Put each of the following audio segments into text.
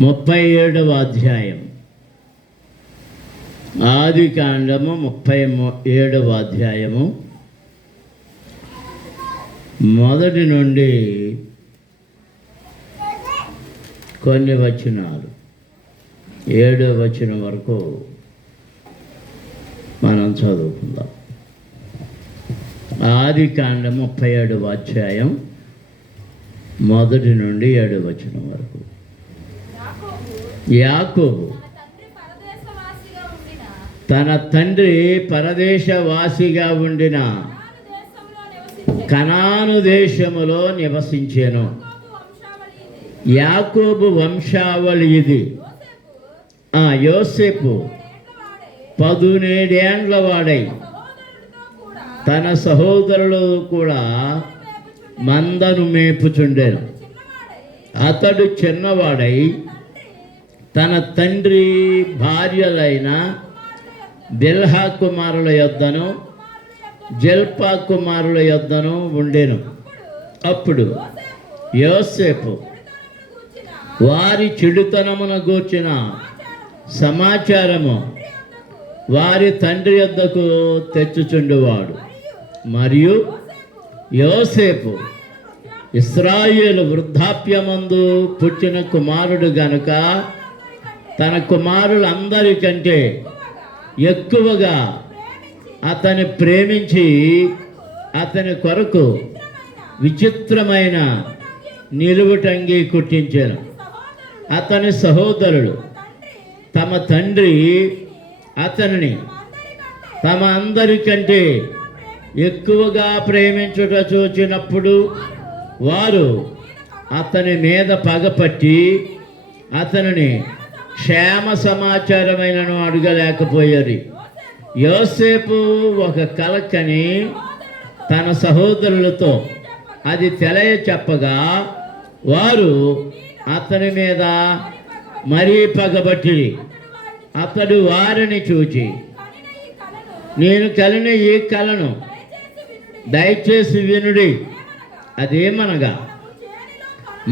37వ అధ్యాయం, ఆదికాండము 37వ అధ్యాయము మొదటి నుండి కొన్ని వచనాలు 7వ వచనం వరకు మనం చదువుకుందాం. ఆదికాండము 37వ అధ్యాయం మొదటి నుండి 7వ వచనం వరకు. యాకోబు తన తండ్రి పరదేశవాసిగా ఉండిన కనాను దేశములో నివసించెను. యాకోబు వంశావళి ఇది. యోసేపు 17 ఏండ్ల వాడై తన సహోదరులు కూడా మందను మేపుచుండెను. అతడు చిన్నవాడై తన తండ్రి భార్యలైన బిల్హా కుమారుల యొద్దను జల్పా కుమారుల యొద్దను ఉండెను. అప్పుడు యోసేపు వారి చెడుతనమున గూర్చిన సమాచారము వారి తండ్రి యొద్దకు తెచ్చుచుండువాడు. మరియు యోసేపు ఇశ్రాయేలు వృద్ధాప్యమందు పుట్టిన కుమారుడు గనుక తన కుమారులందరికంటే ఎక్కువగా అతని ప్రేమించి అతని కొరకు విచిత్రమైన నిలువుటంగి కుట్టించాను. అతని సహోదరుడు తమ తండ్రి అతనిని తమ అందరికంటే ఎక్కువగా ప్రేమించుట చూచినప్పుడు వారు అతని మీద పగపట్టి అతనిని క్షేమ సమాచారమైనను అడగలేకపోయారు. యోసేపు ఒక కల కని తన సహోదరులతో అది తెలియ చెప్పగా వారు అతని మీద మరీ పగబట్టి అతడు వారిని చూచి, నేను కలిగిన ఈ కలను దయచేసి వినుడి. అదేమనగా,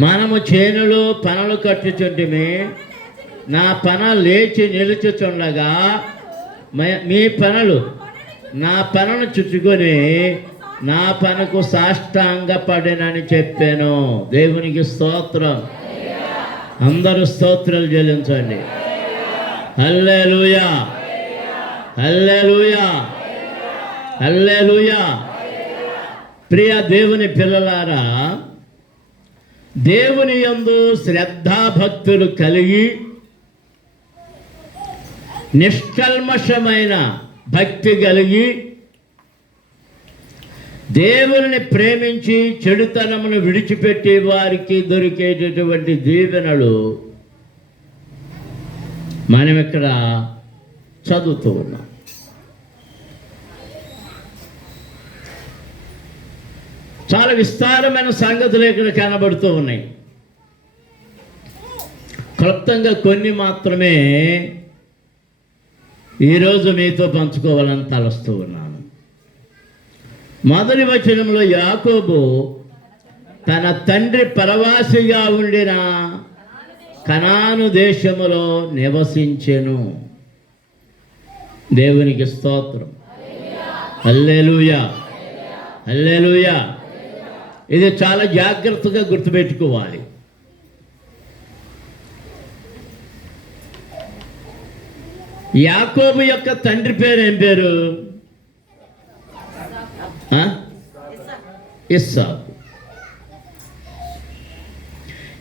మనము చేనులో పనులు కట్టుచుంటిమి, నా పన లేచి నిలుచుచుండగా మీ పనులు నా పనను చుట్టుకొని నా పనకు సాష్టాంగపడినని చెప్పాను. దేవునికి స్తోత్రం. అందరూ స్తోత్రాలు చెల్లించండి. హల్లెలూయా, హల్లెలూయా, హల్లెలూయా. ప్రియ దేవుని పిల్లలారా, దేవుని యందు శ్రద్ధాభక్తులు కలిగి నిష్కల్మషమైన భక్తి కలిగి దేవుని ప్రేమించి చెడుతనమును విడిచిపెట్టి వారికి దొరికేటటువంటి దీవెనలు మనం ఇక్కడ చదువుతూ ఉన్నాం. చాలా విస్తారమైన సంగతులు ఇక్కడ కనబడుతూ ఉన్నాయి. క్లుప్తంగా కొన్ని మాత్రమే ఈరోజు మీతో పంచుకోవాలని తలస్తూ ఉన్నాను. మొదటి వచనంలో యాకోబు తన తండ్రి పరవాసిగా ఉండిన కనాను దేశములో నివసించెను. దేవునికి స్తోత్రం. హల్లెలూయా, హల్లెలూయా. ఇది చాలా జాగ్రత్తగా గుర్తుపెట్టుకోవాలి. యాకోబు యొక్క తండ్రి పేరు ఏం పేరు? ఇస్సాకు.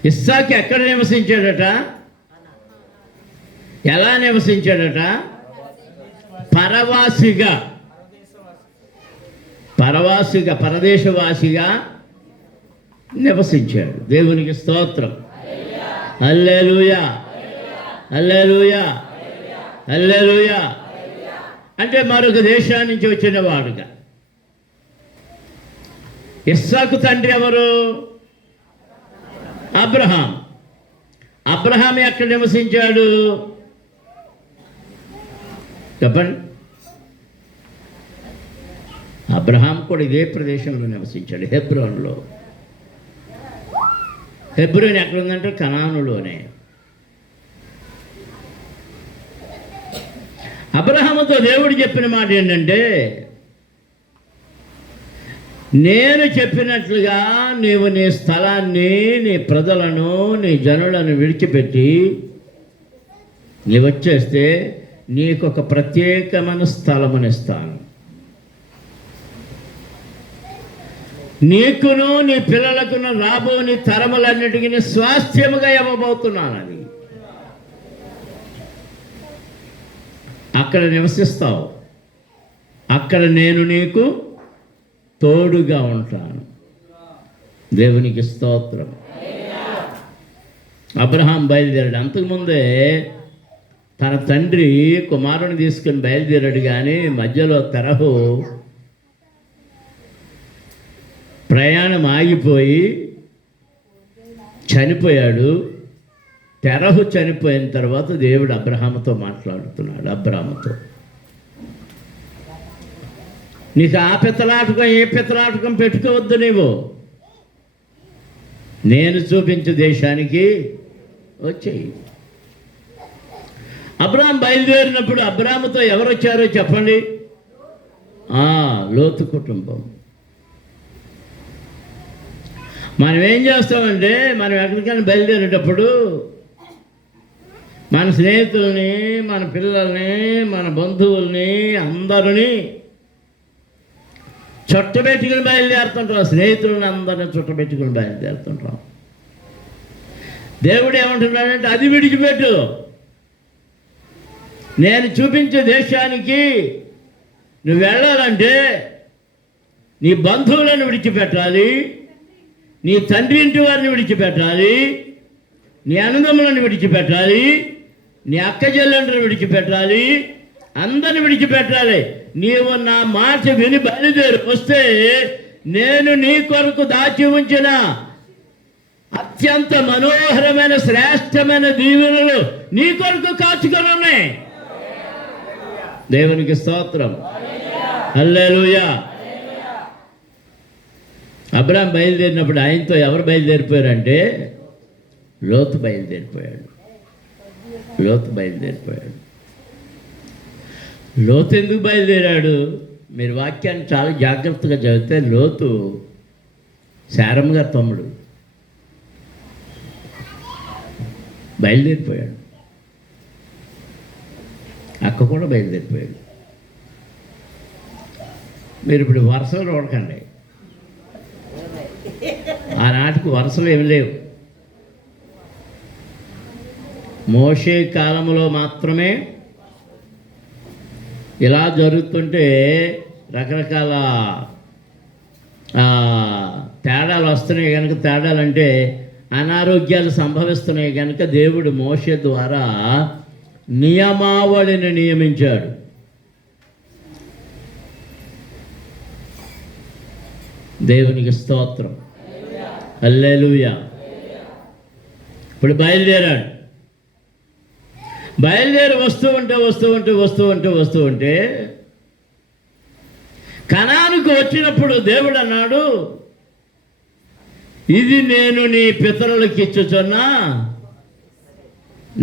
ఇస్సాకు ఎక్కడ నివసించాడట? ఎలా నివసించాడట? పరవాసిగా, పరదేశవాసిగా నివసించాడు. దేవునికి స్తోత్రం. హల్లెలూయా, హల్లెలూయా, హల్లెలూయా. అంటే మరొక దేశాన్ని నుంచి వచ్చిన వాడుగా. ఇస్సాకు తండ్రి ఎవరు? అబ్రహాం. అబ్రహాం ఎక్కడ నివసించాడు చెప్పండి? అబ్రహాం కూడా ఇదే ప్రదేశంలో నివసించాడు, హెబ్రోన్లో. హెబ్రోన్ ఎక్కడుందంటే కనానులోనే. అబ్రహాముతో దేవుడు చెప్పిన మాట ఏంటంటే, నేను చెప్పినట్లుగా నీవు నీ స్థలాన్ని, నీ ప్రజలను, నీ జనులను విడిచిపెట్టి నీవు వచ్చేస్తే నీకు ఒక ప్రత్యేకమైన స్థలమునిస్తాను. నీకును నీ పిల్లలకును రాబోని తరములన్నిటికీ స్వాస్థ్యముగా ఇవ్వబోతున్నాను. అది అక్కడ నివసిస్తావు, అక్కడ నేను నీకు తోడుగా ఉంటాను. దేవునికి స్తోత్రం. అబ్రహాం బయలుదేరాడు. అంతకుముందే తన తండ్రి కుమారుని తీసుకుని బయలుదేరాడు, కానీ మధ్యలో తెరహు ప్రయాణం ఆగిపోయి చనిపోయాడు. తెరహు చనిపోయిన తర్వాత దేవుడు అబ్రహాముతో మాట్లాడుతున్నాడు. అబ్రహాముతో, నీకు ఆ పిత్తలాటకం ఏ పిత్తలాటకం పెట్టుకోవద్దు, నీవు నేను చూపించే దేశానికి వచ్చేయి. అబ్రహాం బయలుదేరినప్పుడు అబ్రహాముతో ఎవరు వచ్చారో చెప్పండి? లోతు కుటుంబం. మనం ఏం చేస్తామంటే, మనం ఎక్కడికైనా బయలుదేరేటప్పుడు మన స్నేహితుల్ని, మన పిల్లల్ని, మన బంధువుల్ని అందరినీ చుట్టబెట్టుకుని బయలుదేరుతుంటాం. స్నేహితులను అందరినీ చుట్టబెట్టుకుని బయలుదేరుతుంటాం. దేవుడు ఏమంటున్నాడంటే, అది విడిచిపెట్టు. నేను చూపించే దేశానికి నువ్వు వెళ్ళాలంటే నీ బంధువులను విడిచిపెట్టాలి, నీ తండ్రి ఇంటి వారిని విడిచిపెట్టాలి, నీ అన్నదమ్ములను విడిచిపెట్టాలి, నీ అక్క చెల్లెండ్రులను విడిచిపెట్టాలి, అందరిని విడిచిపెట్టాలి. నీవు నా మాట విని బయలుదేరి వస్తే నేను నీ కొరకు దాచి ఉంచిన అత్యంత మనోహరమైన శ్రేష్టమైన దీవెనలు నీ కొరకు కాచుకొని ఉన్నాయి. దేవునికి స్తోత్రం. హల్లెలూయా. అబ్రహాం బయలుదేరినప్పుడు ఆయనతో ఎవరు బయలుదేరిపోయారంటే, లోతు బయలుదేరిపోయాడు. లోతు బయలుదేరిపోయాడు. లోతు ఎందుకు బయలుదేరాడు? మీరు వాక్యాన్ని చాలా జాగ్రత్తగా చదివితే, లోతు శారమ్మ గారి తమ్ముడు. బయలుదేరిపోయాడు. అక్క కూడా బయలుదేరిపోయాడు. మీరు ఇప్పుడు వరుసలు చూడకండి, ఆనాటికి వరుసలు ఏమి లేవు. మోషే కాలంలో మాత్రమే ఇలా జరుగుతుంటే రకరకాల తేడాలు వస్తున్నాయి కనుక, తేడాలంటే అనారోగ్యాలు సంభవిస్తున్నాయి కనుక దేవుడు మోషే ద్వారా నియమావళిని నియమించాడు. దేవునికి స్తోత్రం. హల్లెలూయా. ఇప్పుడు బయలుదేరాడు. బయలుదేరి వస్తూ ఉంటే కనానుకు వచ్చినప్పుడు దేవుడు అన్నాడు, ఇది నేను నీ పితరులకు ఇచ్చుచున్న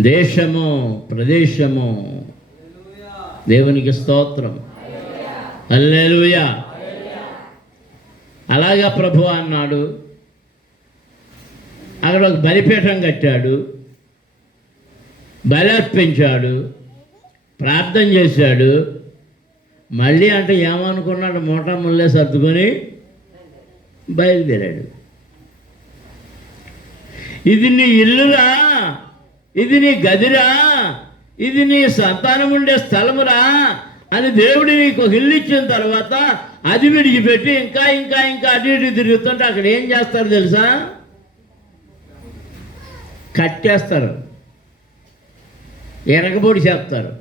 దేశము, ప్రదేశము. దేవునికి స్తోత్రం. హల్లెలూయా. అలాగా ప్రభువా అన్నాడు. అక్కడ ఒక బలిపీఠం కట్టాడు, బలి అర్పించాడు, ప్రార్థన చేశాడు. మళ్ళీ అంటే ఏమనుకున్నాడు? మూటా ముల్లే సర్దుకొని బయలుదేరాడు. ఇది నీ ఇల్లురా, ఇది నీ గదిరా, ఇది నీ సంతానం ఉండే స్థలమురా అని దేవుడు నీకు ఒక ఇల్లు ఇచ్చిన తర్వాత అది విడిచిపెట్టి ఇంకా ఇంకా ఇంకా అటు ఇటు తిరుగుతుంటే అక్కడ ఏం చేస్తారు తెలుసా? కట్టేస్తారు, ఎరగబొడి చేస్తారు.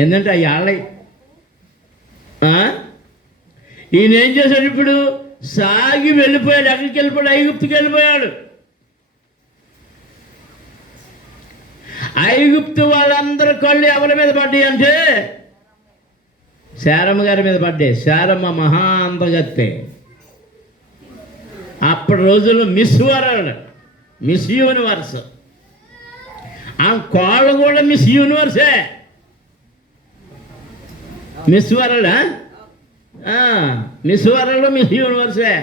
ఏంటంటే అవి ఆళ్ళయి. ఈయన ఏం చేశాడు? ఇప్పుడు సాగి వెళ్ళిపోయాడు. ఎక్కడికి వెళ్ళిపోయాడు? ఐగుప్తుకి వెళ్ళిపోయాడు. ఐగుప్తు వాళ్ళందరూ కళ్ళు ఎవరి మీద పడ్డాయి అంటే శారమ్మ గారి మీద పడ్డాయి. శారమ్మ మహా అందగత్తె. అప్పటి రోజుల్లో మిస్ యూనివర్స్. ఆ కోళ్ళు కూడా మిస్ యూనివర్సే. మిస్ వరల్డా? మిస్ వరల్డ్, మిస్ యూనివర్సే.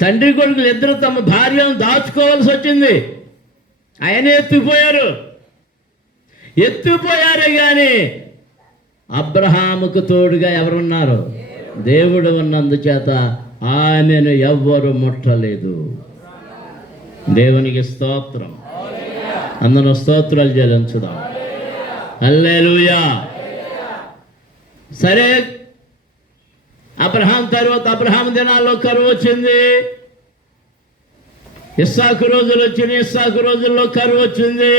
తండ్రి కొడుకులు ఇద్దరు తమ భార్యను దాచుకోవాల్సి వచ్చింది. ఆయన ఎత్తుపోయారే కానీ అబ్రహాముకు తోడుగా ఎవరున్నారు? దేవుడు ఉన్నందుచేత ఆమెను ఎవ్వరు ముట్టలేదు. దేవునికి స్తోత్రం. అందరూ స్తోత్రాలు చెల్లించుదాం. హల్లెలూయా. సరే, అబ్రహాం తర్వాత అబ్రహాం దినాల్లో కరువు వచ్చింది. ఇస్సాకు రోజులు వచ్చినాయి. ఇస్సాకు రోజుల్లో కరువు వచ్చింది.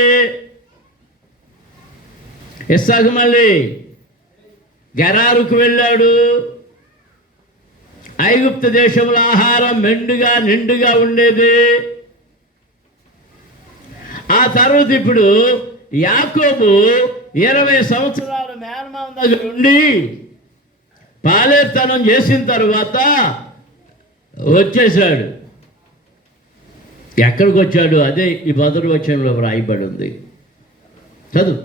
ఇస్సాకు మళ్ళీ గెరారుకు వెళ్ళాడు. ఐగుప్తు దేశంలో ఆహారం నిండుగా ఉండేది. ఆ తర్వాత ఇప్పుడు యాకోబు 20 సంవత్సరాలు మేనమామ దగ్గర ఉండి పాలేరుతనం చేసిన తర్వాత వచ్చేసాడు. ఎక్కడికి వచ్చాడు? అదే ఈ మొదటి వచనంలో రాయబడి ఉంది. చదువు.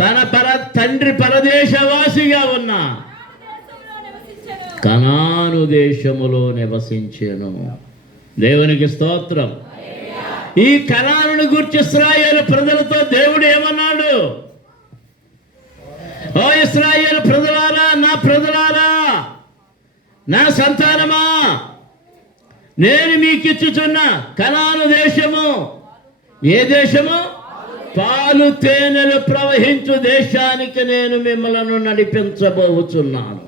తన తండ్రి పరదేశవాసిగా ఉన్న కనాను దేశములో నివసించెను. దేవునికి స్తోత్రం. ఈ కనానుని గురించి ఇశ్రాయేలు ప్రజలతో దేవుడు ఏమన్నాడు? ఓ ఇశ్రాయేలు ప్రజలారా, నా ప్రజలారా, నా సంతానమా, నేను మీకు ఇచ్చుచున్న కనాను దేశము ఏ దేశము? పాలు తేనెలు ప్రవహించు దేశానికి నేను మిమ్మలను నడిపించబోతున్నాను.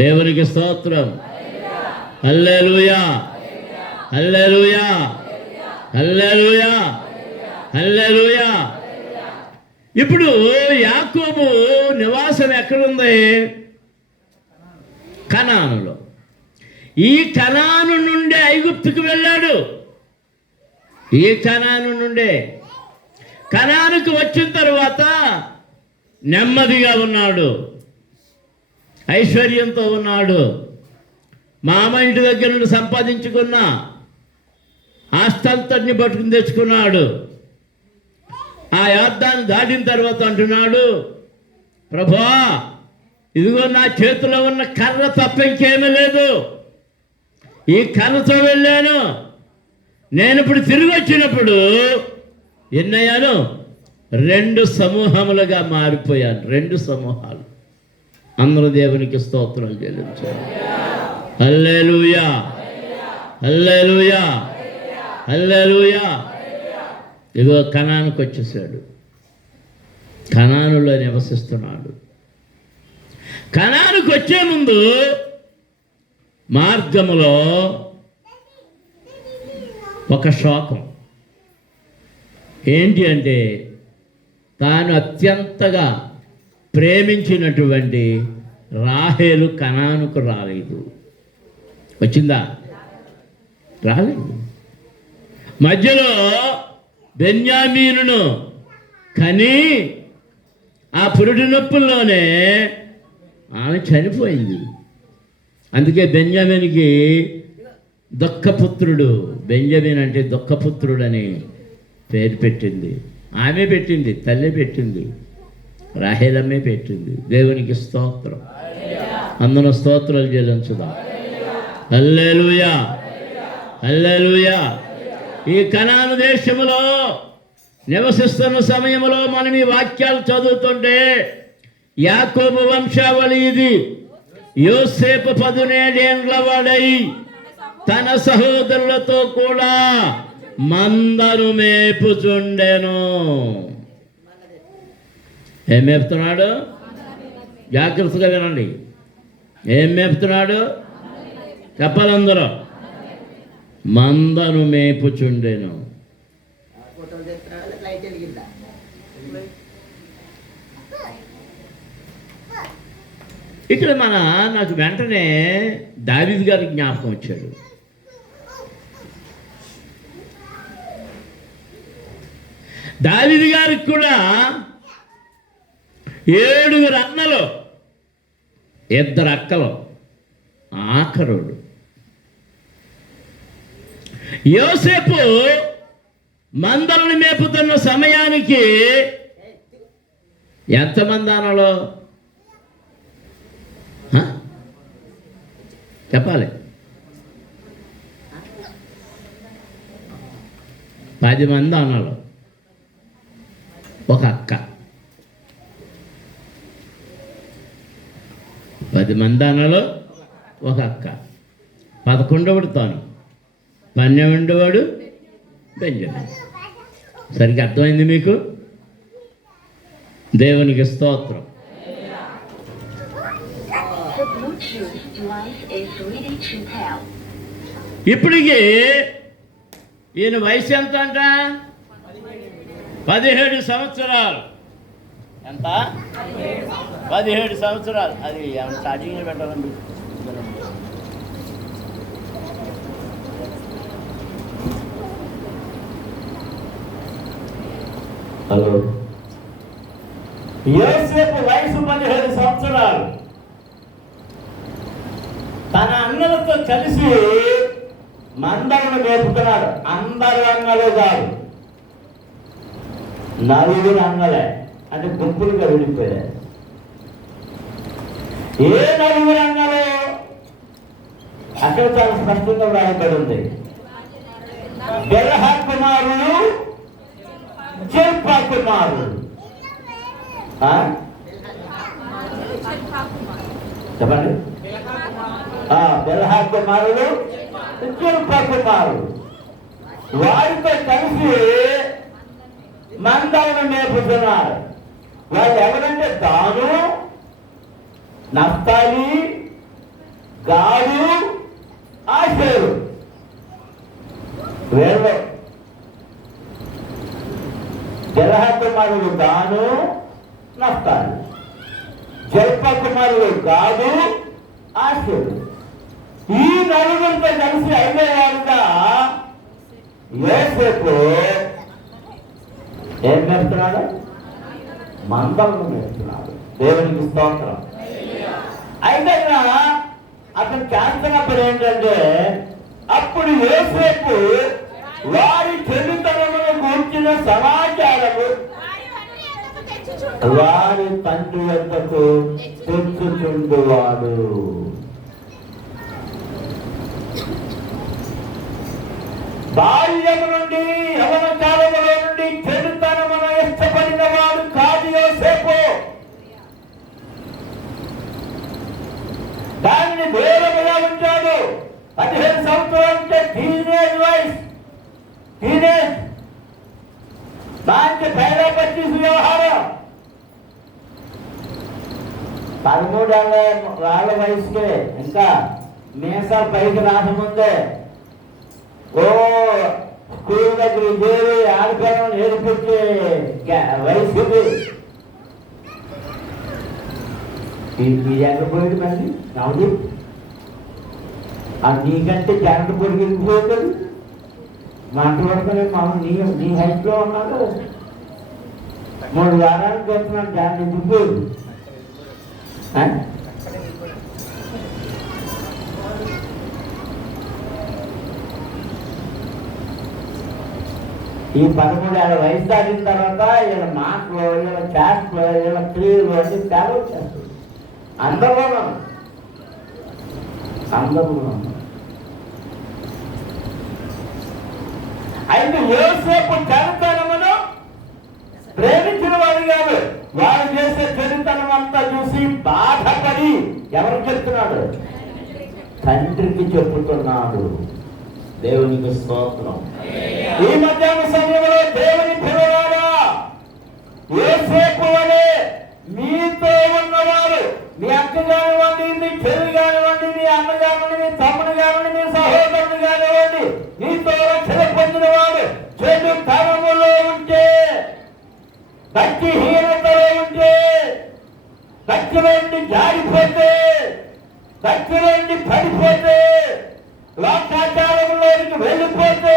దేవునికి స్తోత్రం. హల్లెలూయా, హల్లెలూయా, హల్లెలూయా, హల్లెలూయా. ఇప్పుడు యాకోబు నివాసం ఎక్కడుంది? కనానులో. ఈ కనాను నుండి ఐగుప్తుకు వెళ్ళాడు. ఈ కనాను నుండే కనానుకు వచ్చిన తర్వాత నెమ్మదిగా ఉన్నాడు, ఐశ్వర్యంతో ఉన్నాడు. మామ ఇంటి దగ్గర నుండి సంపాదించుకున్న ఆస్తంతటిని పట్టుకుని తెచ్చుకున్నాడు. ఆ యోర్దాను దాటిన తర్వాత అంటున్నాడు, ప్రభువా, ఇదిగో నా చేతిలో ఉన్న కర్ర తప్ప ఇంకేమీ లేదు. ఈ కర్రతో వెళ్ళాను. నేను ఇప్పుడు తిరిగి వచ్చినప్పుడు ఎన్నయ్యాను? 2 సమూహములుగా మారిపోయాను. 2 సమూహాలు. అందరూ దేవునికి స్తోత్రాలు చెల్లించారు. హల్లెలూయా, హల్లెలూయా, హల్లెలూయా. ఇదిగో కనానుకు వచ్చేసాడు. కనానులో నివసిస్తున్నాడు. కనానుకు వచ్చే ముందు మార్గములో ఒక శోకం. ఏంటి అంటే, తాను అత్యంతగా ప్రేమించినటువంటి రాహేలు కనానుకు రాలేదు. వచ్చిందా? రాలేదు. మధ్యలో బెన్యామీనును కని ఆ పురుటి నొప్పుల్లోనే ఆమె చనిపోయింది. అందుకే బెన్యామీనికి దుఃఖపుత్రుడు, బెంజమిన్ అంటే దుఃఖపుత్రుడని పేరు పెట్టింది. ఆమె పెట్టింది, తల్లి పెట్టింది, రాహేలమ్మే పెట్టింది. దేవునికి స్తోత్రం. అందరూ స్తోత్రాలు చెల్లించుదాం. హల్లెలూయా, హల్లెలూయా. ఈ కనాను దేశములో నివసిస్తున్న సమయంలో మనం ఈ వాక్యాలు చదువుతుంటే యాకోబు వంశావళి ఇది. యోసేపు 17 ఏండ్ల వాడై తన సహోదరులతో కూడా మందను మేపుచుండెను. ఏం మేపుతున్నాడు? జాగ్రత్తగా వినండి. ఏం మేపుతున్నాడు? చెప్పాలందరూ. మందను మేపుచుండెను. ఇక్కడ నాకు వెంటనే దావీదు గారి జ్ఞాపకం వచ్చాడు. దావీదు గారికి కూడా 7 అన్నలు, 2 అక్కలు, ఆఖరుడు. యోసేపు మందలను మేపుతున్న సమయానికి ఎంతమంది ఆనలో చెప్పాలి? 10 మంది ఆనలో ఒక అక్క. 10 మంది ఆనలో ఒక అక్క. 11వాడు తాను, 12వాడు బెంజమిన్. సరిగ్గా అర్థమైంది మీకు? దేవునికి స్తోత్రం. ఇప్పటికి ఈయన వయసు ఎంత అంట? 17 సంవత్సరాలు. ఎంత? 17 సంవత్సరాలు. అది ఛార్జింగ్ పెట్టాలండి. హలో. యోసేపు వయసు 17 సంవత్సరాలు. తన అన్నలతో కలిసి మందలను మేపుతున్నాడు. అందరు అన్నలు కాదు, 4 అన్నలే. అంటే గుంపులుగా విడిపోయారు. ఏ 4 అన్నలు? అక్కడ చాలా స్పష్టంగా వ్రాయబడి ఉంది. బెల్హా కుమారుడు, జల్పా కుమారుడు. చెప్పండి. బెల్హా కుమారుడు, జల్పా కుమారుడు. వారితో కలిసి మందలను మేపుతున్నారు. వాళ్ళు ఎవరంటే దాను, నఫ్తాలి, గాదు, ఆషేరు. వీళ్ళు బెల్హా కుమారుడు దాను, నఫ్తాలి. జల్పా కుమారుడు గాదు, ఆషేరు. ఈ 4 కలిసి 5వాడుగా యోసేపు ఏం మేపుతున్నాడు? మందలను మేపుతున్నాడు. దేవునికి స్తోత్రం. అయితే అతను చేస్తున్నప్పుడు ఏంటంటే, అప్పుడు యోసేపు వారి చెడుతనమును గూర్చిన సమాచారము వారి తండ్రి వద్దకు తెచ్చుచుండువాడు. బాల్యము నుండి యవన కాలములో నుండి చెడుతనమును ఇష్టపడిన వాడు కాదు యోసేపు. దానిని దూరముగా ఉంచాడు. 15 సంవత్సరాలు అంటే టీనేజ్ వయసు. టీనేజ్ దానికి పైగా 25 వ్యవహారం. 13 వాళ్ళ వయసుకే ఇంకా మీసా పైకి రాకముందే స్కూల్ దగ్గర చేరి ఆడపిల్లలను నేర్పించే వయసు ఇది. ఎక్కడ పోయింది మళ్ళీ నవ్వు? నీకంటే జంట పొడిగిపోతుంది. మాట్లాడుకునే మామూలు నీ హైట్ లో ఉన్నాడు. 3 వారానికి వస్తున్నాడు. దాన్ని ఎందుకు ఈ 13 ఏళ్ళ వయసు దాటిన తర్వాత వీళ్ళ మాటలు, వీళ్ళ చేష్టలు, వీళ్ళ క్రియలు అన్ని తేడా వచ్చేస్తుంది. అందరిలో అయితే యోసేపు చెడుతనమును ప్రేమించిన వాడు కాదు. వాడు చేసే చెడుతనం అంతా చూసి బాధపడి ఎవరు చెప్తున్నాడు? తండ్రికి చెప్పుతున్నాడు. దేవునికి స్తోత్రం. ఈ మధ్యాహ్న సమయంలో దేవుని పిల్లవాడా, యోసేపు వలె మీతో ఉన్నవారు, మీ అక్క కానివ్వండి, నీ చెల్లి కానివ్వండి, నీ అన్న కానివ్వండి, నీ తమ్ముడు కానివ్వండి, నీ సహోదరుడు కానివ్వండి, నీతో రక్షణ పొందిన వాడు చెడు తరములో ఉంటే, భక్తిహీనతలో ఉంటే, భక్తి నుండి జారిపోతే, భక్తి నుండి పడిపోతే, లోకాచారంలోనికి వెళ్ళిపోతే,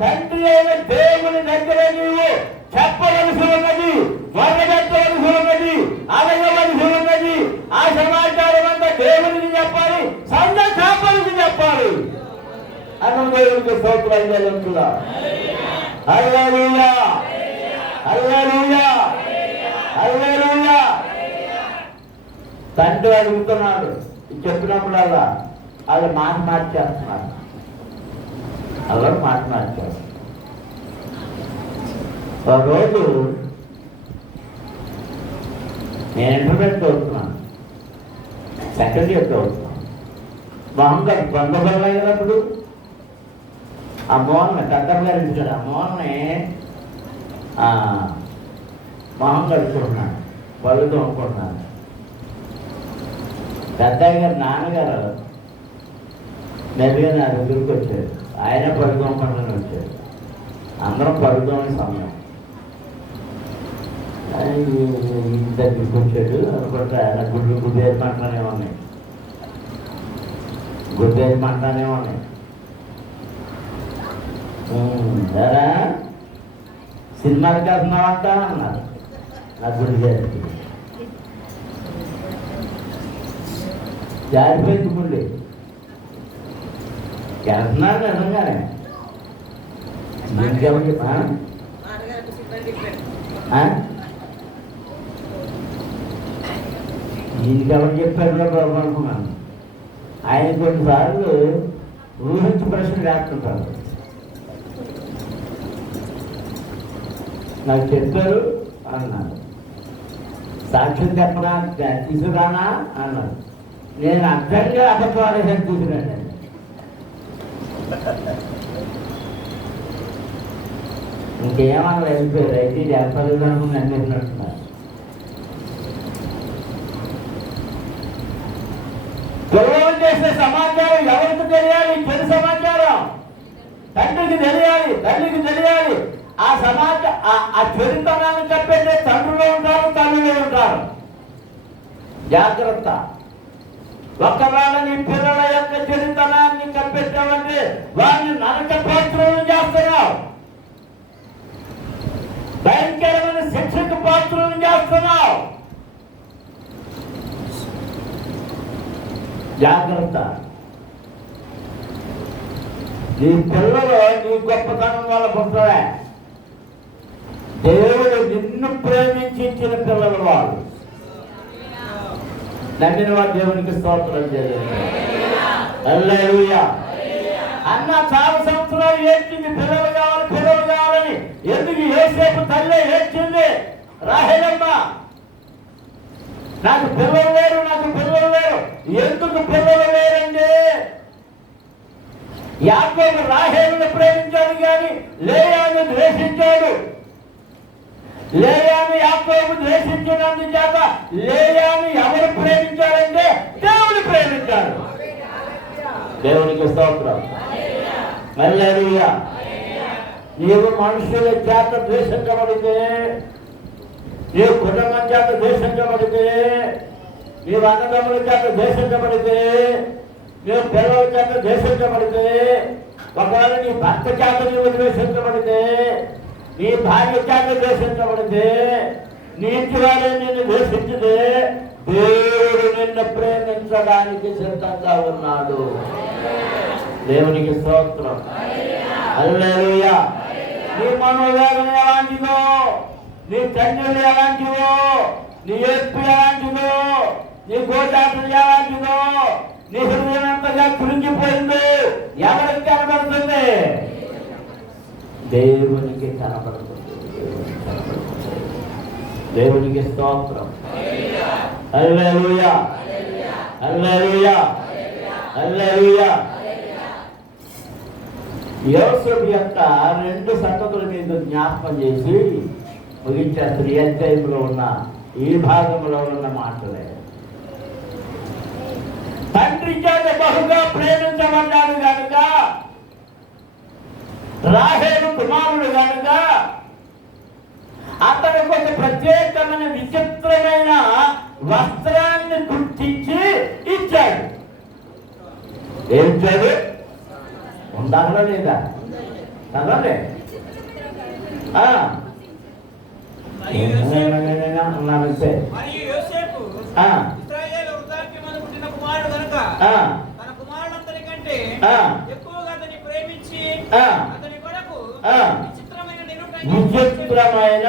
తండ్రి అయిన దేవుని దగ్గర నీవు చెప్పవలసి ఉన్నది, మొదలెట్టవలసి ఉన్నది, అడగవలసి ఉన్నది. ఆ సమాచారం అంతా దేవునికి చెప్పాలి, సంఘ కాపరికి చెప్పాలి. అన్న దేవునికి స్తోత్రం. హల్లెలూయా, హల్లెలూయా, హల్లెలూయా. తండ్రి అడుగుతున్నాడు, చెప్పినప్పుడల్లా వాళ్ళు మాట మార్చేస్తున్నారు, అలా మాట మార్చారు. ఒక రోజు నేను ఇంటర్మీడియట్ చదువుతున్నాను, సెకండ్ ఇయర్ చదువుతున్నాను. మొహంగారు బంధువులైనప్పుడు ఆ మోహన్ కద్దమ్మ గారు ఇచ్చాడు. ఆ మోహన్ని మొహం కడుక్కుంటున్నాను, పళ్ళు తోముకుంటున్నాను. పెద్దయ్య గారు నాన్నగారు మెరుగా నా దగ్గరికి వచ్చాడు. ఆయన పళ్ళు తోముకుంటానే వచ్చాడు. అందరం పళ్ళు తోమే సమయం. ఇంటి దగ్గరికి వచ్చాడు అనుకుంటా. ఆయన గుడ్డేది మంటనే ఉన్నాయి, గుడ్డేది మంటనే ఉన్నాయి. సరే సినిమాకి వెళ్తున్నావంట అన్నారు. నా గుడి గారికి జారిపోయింది గుండె. వెళ్తున్నాను నిజంగానే. ఇంకెవరికి ఇంకెవరు చెప్పారు బాబు అనుకున్నాను. ఆయన కొన్నిసార్లు ఊహించి ప్రశ్న వేస్తుంటారు. నాకు చెప్పారు అన్నారు. సాక్ష్యం చెప్పనా తీసుకురానా అన్నారు. నేను అర్థంగా అబద్ధాలు తీసుకురాను. ఇంకేమన్నా వెళ్ళిపోయారు. అయితే ఇది చెప్పలేదు అనుకుని అన్నింటున్నారు. పిల్లలు చేసే సమాచారం ఎవరికి తెలియాలి? చెడు సమాచారం తండ్రికి తెలియాలి, తల్లికి తెలియాలి. ఆ ఆ చెడుతనాన్ని చెప్పేదే తండ్రులు ఉంటారు, తల్లులు ఉంటారు. జాగ్రత్త. ఒకవేళ నీ పిల్లల యొక్క చెడుతనాన్ని కప్పెట్టావంటే వారిని నరక పాత్రలు చేస్తున్నావు, భయంకరమైన శిక్షకు పాత్రలు చేస్తున్నావు. జాగ్రత్త. నీ పిల్లలు నీ గొప్పతనం వల్ల పుట్టలే. దేవుడు నిన్ను ప్రేమించి ఇచ్చిన పిల్లలు వాళ్ళు. నమ్మిన వారు దేవునికి స్తోత్రం చేయాలి. హల్లెలూయా. అన్న చాలా సంవత్సరాలు ఏడ్చింది, పిల్లలు కావాలి పిల్లలు కావాలని. ఎందుకు? యోసేపు తల్లి ఏడ్చింది, రాహేలమ్మ నాకు పిల్లలు లేరు, నాకు పిల్లలు లేరు. ఎందుకు పిల్లలు లేరండి? యాకోబు రాహేలును ప్రేమించాడు కానీ లేయాను ద్వేషించాడు. లేయాను యాకోబు ద్వేషించినందుచేత లేయాను ఎవరు ప్రేమించారంటే దేవుడు ప్రేమించాడు. దేవునికి స్తోత్రం. హల్లెలూయా. నీవు మనుషుల చేత ద్వేషించబడితే, నీవు కుటుంబం చేత ద్వేషించబడితే, నీవు అన్నదమ్ముల చేత ద్వేషించబడితే, నీవు పిల్లల చేత ద్వేషించబడితే, ఒకవేళ నీ భర్త చేత నీవు ద్వేషించబడితే, నీ భార్య చేత ద్వేషించబడితే, నీ ఇంటి వారే నిన్ను ద్వేషించితే దేవుడు నిన్ను ప్రేమించడానికి సిద్ధంగా ఉన్నాడు. దేవునికి స్తోత్రం. హల్లెలూయా. నీ మనోవేదన ఎలాంటిదో, నీ కన్నులు ఎలాంటివో, నీ ఏర్పు ఎలాంటిదో, నీ గోచాటలు ఎలాంటిదో, నీ హృదయం ఎంతగా కురింగిపోయింది ఎవరికి కనబడుతుంది? దేవునికి కనబడుతుంది. దేవునికి స్తోత్రం. హల్లెలూయా, హల్లెలూయా, హల్లెలూయా. యోసేపు యొక్క 2 సంగతుల మీద జ్ఞాపకం చేసి ముగించేస్తారు. ఈ అధ్యాయంలో ఉన్న ఈ భాగంలో ఉన్న మాటలే. తండ్రి చేత బహుగా ప్రేమించబడ్డాడు కనుక, రాహేలు కుమారుడు కనుక అతనికి ఒక ప్రత్యేకమైన విచిత్రమైన వస్త్రాన్ని గుర్తించి ఇచ్చాడు. ఏం ఇచ్చాడు? ఉండాలా లేదా? చదవండి. ఎక్కువగా అతన్ని ప్రేమించి అతని కొరకు విచిత్రమైన విచిత్రమైన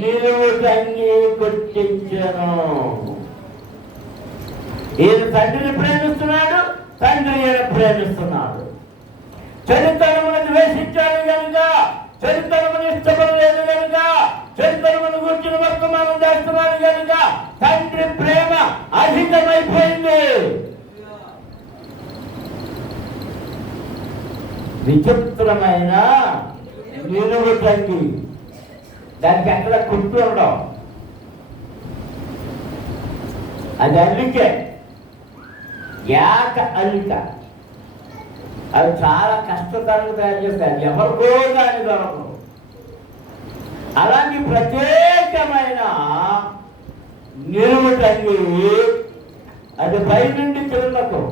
నిలువుటంగి కుట్టించెను. ఈయన తండ్రిని ప్రేమిస్తున్నాడు, తండ్రి ఈయన ప్రేమిస్తున్నాడు. చరిత్రమును ద్వేషించాడు కనుక, చరిత్రమును ఇష్టపడలేదు కనుక, చరిత్రమును గుర్చిన వర్తమానం చేస్తున్నాడు కనుక తండ్రి ప్రేమ అధికమైపోయింది. విచిత్రమైన నిలువుటంగి, దానికి ఎక్కడ కుట్టు ఉండవు, అది అల్లికే, ఏక అల్లిక. అవి చాలా కష్టతరంగా తయారు చేస్తాయి, ఎవరికో దాని దొరకదు. అలాంటి ప్రత్యేకమైన నిలువుటంగి, అది పై నుండి కిందకు,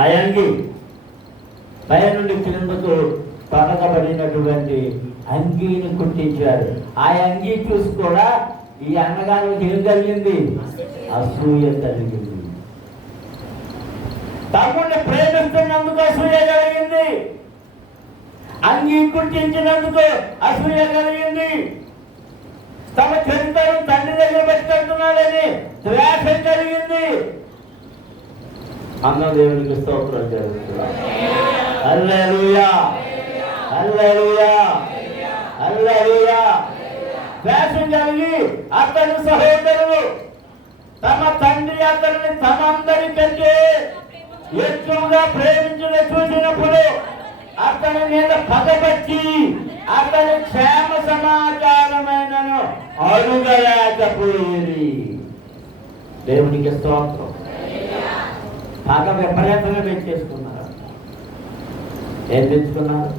ఆ అంగి పై నుండి కిందకు తొడగబడినటువంటి అంగీని కుట్టించారు. ఆ అంగీ చూసి కూడా ఈ అన్నగారికి ఏం కలిగింది? అసూయ కలిగింది. తమ్ముడిని ప్రేమిస్తున్నందుకు అసూయ కలిగింది, అంగీ కుట్టించినందుకు అసూయ కలిగింది, తమ చరిత్రను తండ్రి దగ్గర పెట్టుకుంటున్నాడని ద్వేషం కలిగింది. అన్న దేవునికి స్తోత్రం జరుగుతుంది. హల్లెలూయా, హల్లెలూయా, హల్లెలూయా. ద్వేషం కలిగి అతని సహోదరులు తమ తండ్రి అతన్ని తమందరికంటే ఎక్కువగా ప్రేమించడం చూసినప్పుడు అతని మీద పగబట్టి అతని క్షేమ సమాచారమైనను అడుగలేకపోయేది. దేవునికి స్తోత్రం. పగ విపరీతంగా పెంచేసుకున్నారు. ఏం తెచ్చుకున్నారు?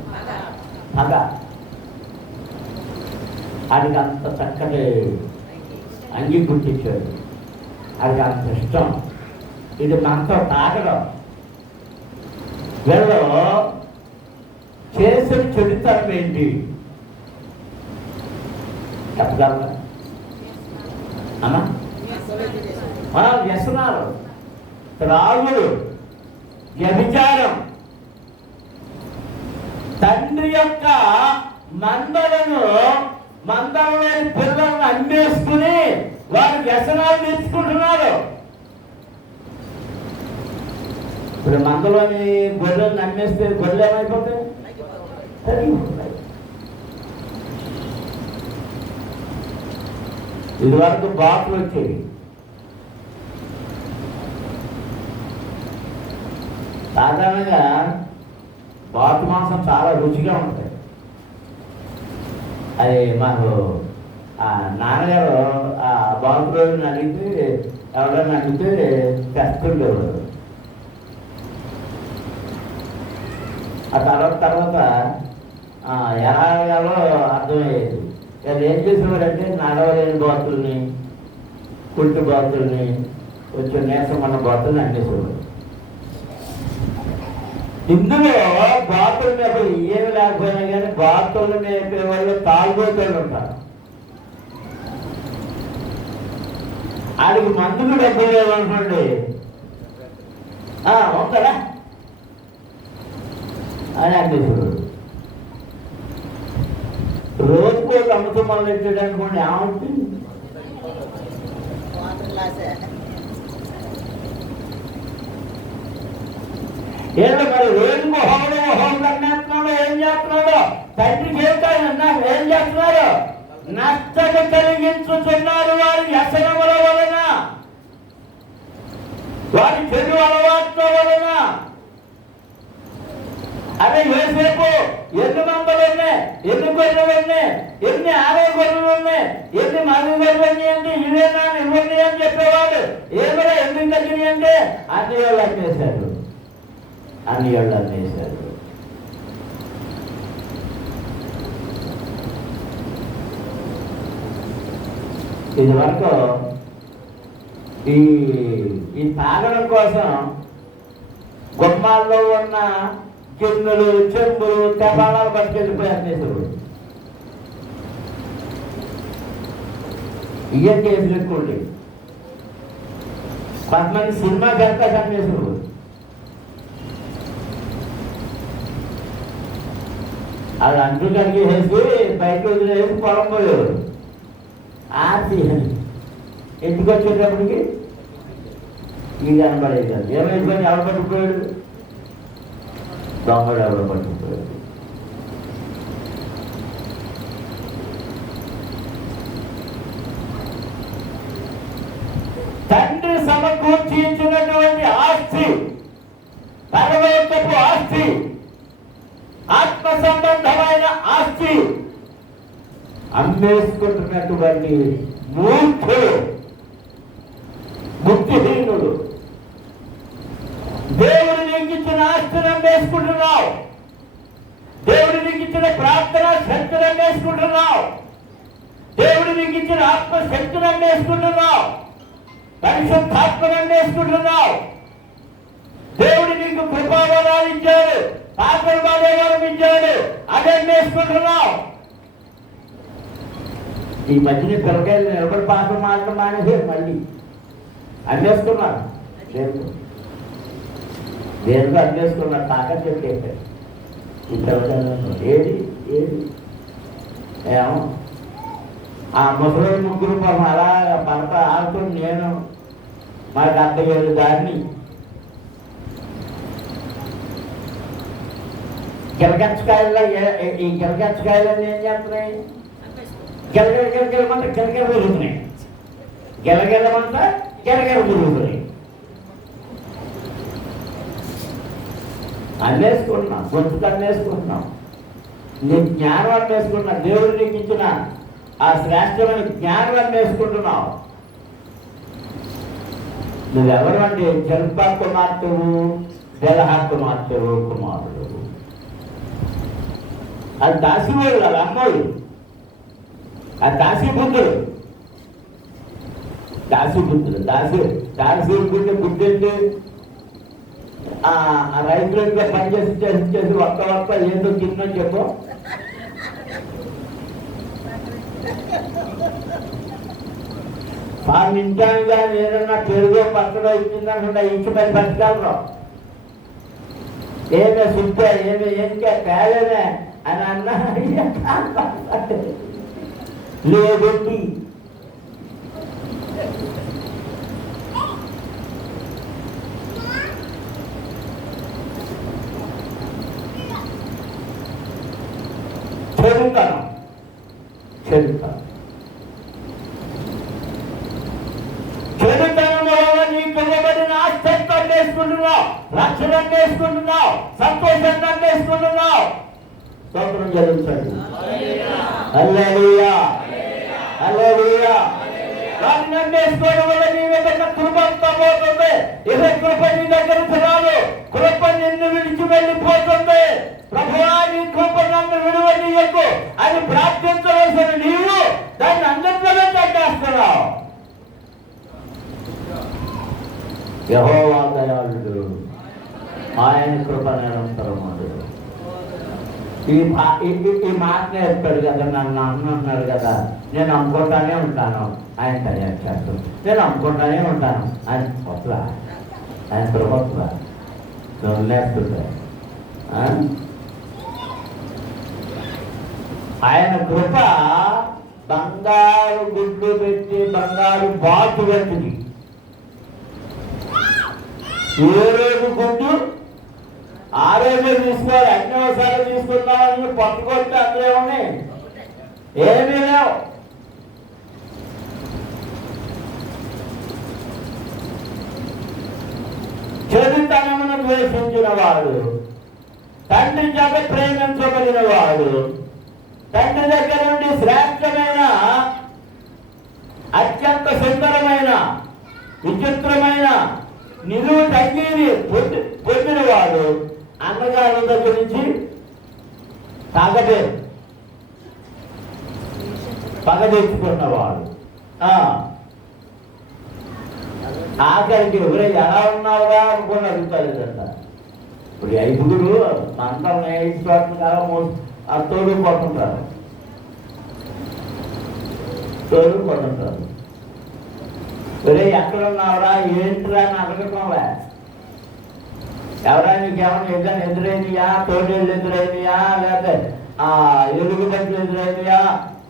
పగ. ఆడికి అంత చక్కటి అంగి గుర్తించాడు, అది అంత ఇష్టం. ఇది మనతో తాగడం. వీళ్ళు చేసిన చెడుతనం ఏంటి చెప్పగలరా అమ్మా? వ్యసనాలు, త్రాగుడు, వ్యభిచారం. తండ్రి యొక్క మందలోని పిల్లలను అమ్మేసుకుని వారు వ్యసనాలు నేర్చుకుంటున్నారు. ఇప్పుడు మందలోని గొర్రెలను అమ్మేస్తే గొర్రెలు ఏమైపోతాయి? ఇది వరకు బాతులు వచ్చేవి, సాధారణంగా బాతు మాంసం చాలా రుచిగా ఉంటుంది. అది మాకు నాన్నగారు ఆ బాతు రోజున అడిగితే, ఎవరైనా అడిగితే తెస్తుండేవాడు. ఆ తర్వాత ఎలాగాలో అర్థమయ్యేది. వాళ్ళు ఏం చేసేవారంటే నడవలేని బాతుల్ని, కుంటి బాతుల్ని, కొంచెం నీరసమన్న బాతుల్ని అమ్మేసేవారు. ఇందులో బాతుల మీద ఏమి లేకపోయినా కానీ బాతులు మేపే వాళ్ళు తాగుబోతులు ఉంటారు. ఆడికి మందుకు డబ్బులు లేవనుకోండి, ఉంటారా అని అనిపిస్తుంది. రోజుకో అమృతం మొదలు పెట్టాడనుకోండి, ఏమవుతుంది? ఏదో మరి రోజుకు హోం కన్నేస్తున్నాడో ఏం చేస్తున్నాడో తండ్రికి ఏం చేస్తున్నారు? నష్టం కలిగించుతున్నారు వారి వ్యసనముల వలన, వారి చెడు అలవాట్ల వలన. అదే యోసేపు ఎన్ని మందలు ఉన్నాయి, ఎన్ని గొర్రెలు ఉన్నాయి, ఎన్ని ఆడే గొర్రెలు ఉన్నాయి, ఎన్ని మగ గొర్రెలు అంటే ఇవేనా ఇవ్వండి అని చెప్పేవాడు. ఏమైనా ఎందుకు తగ్గినాయి అంటే అన్ని వాళ్ళు అమ్మేశారు, అన్ని వాళ్ళు అమ్మేశారు. ఇది వరకు ఈ తాగడం కోసం గుమ్మాల్లో ఉన్న గిన్నెలు, చెంబులు, తెపాలాలు పట్టుకెళ్ళిపోయి అమ్మేశారు. ఇయ్యం కేసులు ఎక్కువ ఉండే. కొంతమంది సినిమా కనుక అమ్మేశారు. అది అంటూ కడిగేసి బయట వదిలేసి పొలం పోయేవారు. ఆర్తి ఎందుకు వచ్చేటప్పటికి ఇది కనబడేది కాదు. ఏమైపోయింది? ఎవరు పట్టుకుపోయాడు? దొంగడు ఎవరు పట్టుకుపోయాడు? తండ్రి సమకూర్చి ఇచ్చినటువంటి ఆస్తి, పరలోకపు ఆస్తి, ఆత్మ సంబంధమైన ఆస్తి అమ్మేసుకుంటున్నటువంటి మూర్ఖుడు, బుద్ధిహీనుడు. దేవుడు నీకు ఇచ్చిన ఆస్తిని అమ్మేసుకుంటున్నావు. దేవుడు నీకు ఇచ్చిన ప్రార్థన శక్తిని అమ్మేసుకుంటున్నావు. దేవుడు నీకు ఇచ్చిన ఆత్మశక్తిని అమ్మేసుకుంటున్నావు. పరిశుద్ధాత్మను అమ్మేసుకుంటున్నావు. దేవుడు నీకు కృపావరాలు ఇచ్చాడు, ఆశీర్వాదాలు ఇచ్చాడు, అదే అమ్మేసుకుంటున్నావు. ఈ మధ్యన పిల్లకాయలు నిలబడి పాటలు మాటలు మానేసి మళ్ళీ అమ్మేసుకున్నారు. దేనికో అమ్మేసుకున్నారు. తాకట్టు చెప్పేశారు. ఈ పిల్లకాయలు ఏది ఏది ఏమో ఆ ముసలి ముగ్గురు పాపం అలా పంట ఆడుకుని నేను మాకు 70,000 దాన్ని గిలగచ్చకాయల్లో ఈ గిలగచ్చకాయలన్నీ ఏం చేస్తున్నాయి? గిలగెలమంటే గిలగెల తిరుగుతున్నాయి. గిలగెలమంటే గిలగెల తిరుగుతున్నాయి. అన్నేసుకుంటున్నాం, గొంతుకు అన్నేసుకుంటున్నాం. నీ జ్ఞానం అన్నేసుకుంటున్నావు. దేవుడు నీకు ఇచ్చిన ఆ శ్రేష్టమైన జ్ఞానం అన్నేసుకుంటున్నావు. నువ్వెవరు అంటే జల్ప కుమార్తెవు, బెలహ కుమార్తెవు కుమారుడు. అది దాసివాడు కాదు, అమ్మోడు. అది దాసీబుద్ధుడు. దాసీబుద్ధుడు దాసీబుద్ధి బుద్ధి ఆ రైతులతో పనిచేసి ఒక్క ఏంటో తిన్నా చెప్పు. నిజంగా ఏదన్నా పెరుగో పక్కలో ఇచ్చిందనుకుంటా ఇంటి పది బతకాలరు. ఏమే శుద్ధ ఏమే ఏంటే పేదమే అని అన్నా లేదొట్టి చెడుతాను చెడుతనం వల్ల నీకు ఇవ్వబడిన ఆస్తి అన్నేసుకుంటున్నావు, రక్షణ అన్నేసుకుంటున్నావు, సంతోషాన్ని అన్నేసుకుంటున్నావు. స్తోత్రం జరుగుతుంది. హల్లెలూయా హల్లెలూయా. దాన్ని అన్నేసుకోవడం వల్ల నీ దగ్గర కృప అంతా పోతుంది. ఇదే కృప నీ దగ్గర రాదు. కృప నిన్ను విడిచి వెళ్ళిపోతుంది. ప్రభువా నీ కృప నన్ను విడువనీయకు అని ప్రార్థించవలసిన నీవు దాన్ని అందరిలోనే కట్టేస్తున్నావు. యెహోవా దయాళుడు, ఆయన కృప నిరంతరము. ఈ మాట నేర్పాడు కదా, నన్ను అన్నాడు కదా, నేను అమ్ముకుంటానే ఉంటాను, ఆయన తయారు చేస్తాను. నేను అమ్ముకుంటానే ఉంటాను, ఆయన కొత్త ఆయన ప్రభుత్వ లేస్తుంటా. ఆయన కృప బంగారు గుడ్లు పెట్టి బంగారు బాటు పెట్టింది. ఏ రోజు గుడ్డు ఆ రోజే తీసుకోవాలి. అన్ని ఒకసారి తీసుకుందామని పట్టుకొస్తే అందులో ఉన్నాయి, ఏమీ లేవు. చెడుతనమును ద్వేషించిన వాడు, తండ్రి చేత ప్రేమించబడిన వాడు, తండ్రి దగ్గర నుండి శ్రేష్టమైన అత్యంత సుందరమైన విచిత్రమైన నిలువు తగ్గిని పొందిన వాడు అన్నగారి దగ్గర నుంచి పగ తెచ్చుకున్నవాడు. ఆఖరికి ఎవరే ఎలా ఉన్నావుగా అనుకుని అడుగుతాలేదంట. ఇప్పుడు 5గురు మందం వేయించుకోవడం కదా, ఆ తోడు పడుతుంటారు. ఒరే ఎక్కడ ఉన్నావురా, ఏంటిరా అని అడగటంలే. ఎవరా నీకేమన్నా ఏదైనా ఎదురైనయా, తోడేళ్ళు ఎదురైనయా, లేకపోతే ఎలుగుబంట్లు ఎదురైందియా,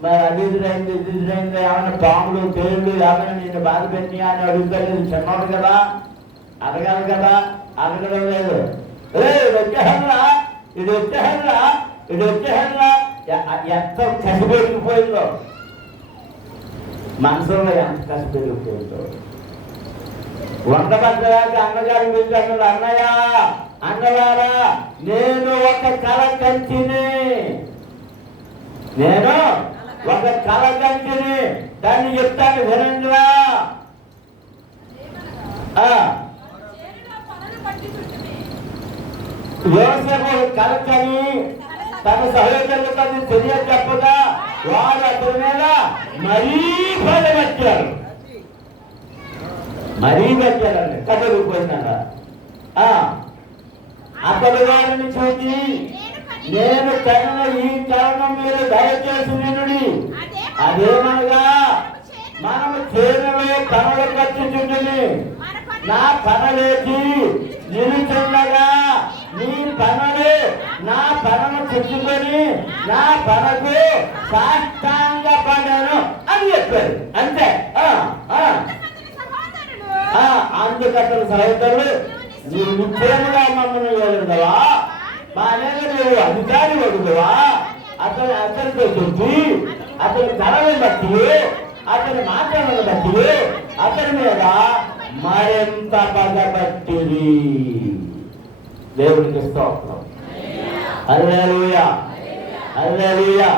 మరి అది ఎదురైంది, ఇది ఎదురైంది, ఏమైనా పాములు తేళ్ళు ఏమైనా నిన్ను బాధ పెట్టియా అని అడుగుతాడు. చిన్నవాడు కదా, అడగాలి కదా, అడగడం లేదు. వచ్చేహన్రా, ఇది వచ్చేహన్రా, ఇది వచ్చేహన్రా, ఎంత కసి పెరిగిపోయిందో, మనసులో ఎంత కసి పెరిగిపోయిందో. వంటబడ్డదాకా అన్నగారు పిలిచాడు, అన్నయ్య అన్నగారా నేను ఒక కళ కంచిని, నేను ఒక కళ కంచిని, దాన్ని చెప్తాను వినండిరా. యోసేపు కళ కని తన సహోదరులకు అది తెలియ చెప్పగా వారు అతని మీద మరీ బాధపట్టారు, మరీ పెట్టారండి. కథలుపోయిందట. అతడు వారిని చూసి నేను కన్న ఈ కారణం మీరు దయచేసి వినుడి. అదేమనగా మనము చేనులో పనులు కట్టుచుండని నా పనలేచి నిలుచుండగా నీ పనులు నా పనను చుట్టుకొని నా పనకు సాష్టాంగ పడను అని చెప్పారు. అంతే. అందుకతను సహోదరులు నీవు నిశ్చయముగా మమ్మల్ని వదులుదవా, మా మీద నువ్వు అధికారి వదులువా, అతనితో చెప్పి అతని కళలను బట్టి అతని మాటలను బట్టి అతని మీద మరింత పగబట్టిరి. దేవుడికి స్తోత్రం. హల్లెలూయా, హల్లెలూయా.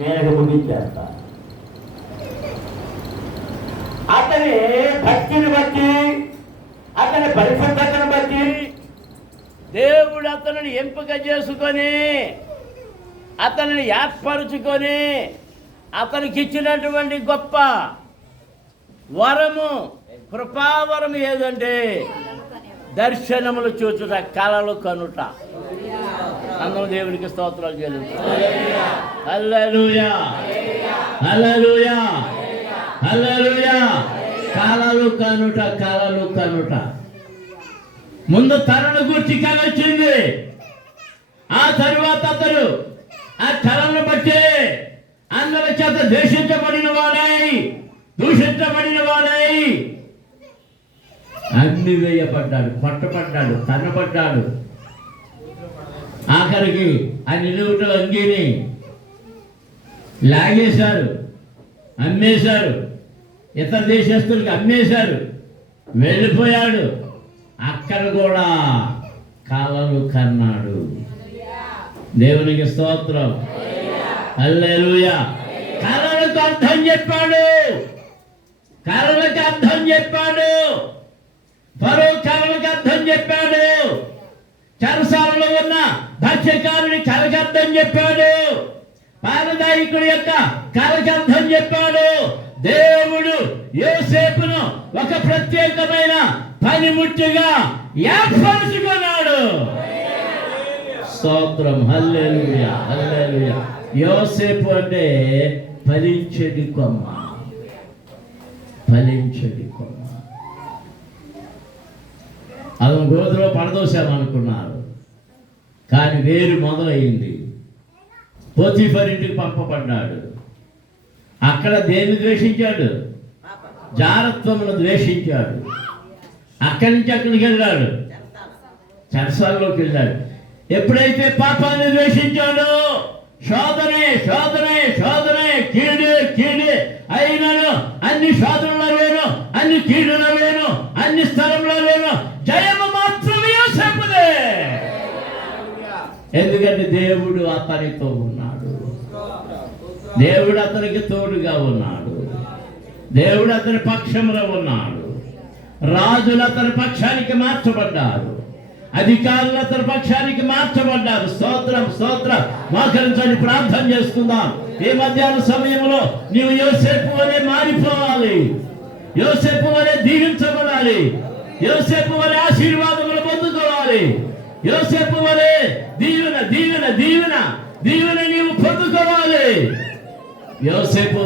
నేను ముగించేస్తా. అతని భక్తిని బట్టి అతని పరిశుద్ధతను బట్టి దేవుడు అతనిని ఎంపిక చేసుకొని అతనిని ఏర్పరుచుకొని అతనికి ఇచ్చినటువంటి గొప్ప వరము, కృపావరం ఏదంటే దర్శనములు చూచుట, కళలు కనుట. అందరూ దేవుడికి స్తోత్రాలు చెల్లించాలి. హల్లెలూయా, హల్లెలూయా, హల్లెలూయా. కళలు కనుట, కళలు కనుట. ముందు తనను గురించి కళ వచ్చింది. ఆ తరువాత అతడు ఆ కళను బట్టి అందరి చేత దూషించబడిన వాడై, దూషించబడిన వాడై అగ్ని వేయబడ్డాడు, పట్టబడ్డాడు, తన్నబడ్డాడు. ఆఖరికి ఆ నిలువుట అంగీని లాగేశారు, అమ్మేశారు, ఇతర దేశస్తులకి అమ్మేశారు, వెళ్ళిపోయాడు. అక్కడ కూడా కళలు కన్నాడు. దేవునికి స్తోత్రం. హల్లెలూయా. కళలకు అర్థం చెప్పాడు, కళలకు అర్థం చెప్పాడు. ఫరో కళలకు అర్థం చెప్పాడు. చెరసాలలో ఉన్న భక్ష్యకారుని కళకు అర్థం చెప్పాడు. పారదాయకుడి యొక్క కళకు అర్థం చెప్పాడు. దేవుడు యోసేపును ఒక ప్రత్యేకమైన పనిముట్టుగా ఏర్పరుచుకున్నాడు. స్తోత్రం. హల్లెలూయా, హల్లెలూయా. యోసేపు అంటే ఫలించడి కొమ్మ, ఫలించడి కొమ్మ. అతను గోధులో పడదోసామనుకున్నారు, కానీ వేరు మొదలైంది. పోతీఫర్ ఇంటికి పంపబడ్డాడు. అక్కడ దేన్ని ద్వేషించాడు? జారత్వమును ద్వేషించాడు. అక్కడి నుంచి అక్కడికి వెళ్ళాడు, చెరసాల్లోకి వెళ్ళాడు. ఎప్పుడైతే పాపాన్ని ద్వేషించాడో శోధనే శోధనే శోధనే, కీడే కీడే అయినను అన్ని శోధనలోనూ అన్ని కీడులలోనూ అన్ని స్థలంలోనూ జయము మాత్రమే యోసేపుదే. ఎందుకంటే దేవుడు అతనితో ఉన్నాడు, దేవుడు అతనికి తోడుగా ఉన్నాడు, దేవుడు అతని పక్షంలో ఉన్నాడు. రాజులు అతని పక్షానికి మార్చబడ్డారు, అధికారులు అతని పక్షానికి మార్చబడ్డారు. స్తోత్రం, స్తోత్రం. మోకరించండి, ప్రార్థన చేసుకుందాం. ఈ మధ్యాహ్న సమయంలో నీవు యోసేపు వలె మారిపోవాలి, యోసేపు వలె దీవించబడాలి, యోసేపు వలె ఆశీర్వాదములు పొందుకోవాలి, యోసేపు వలె దీవెన దీవెన దీవెన దీవెన నీవు పొందుకోవాలి. యోసేపు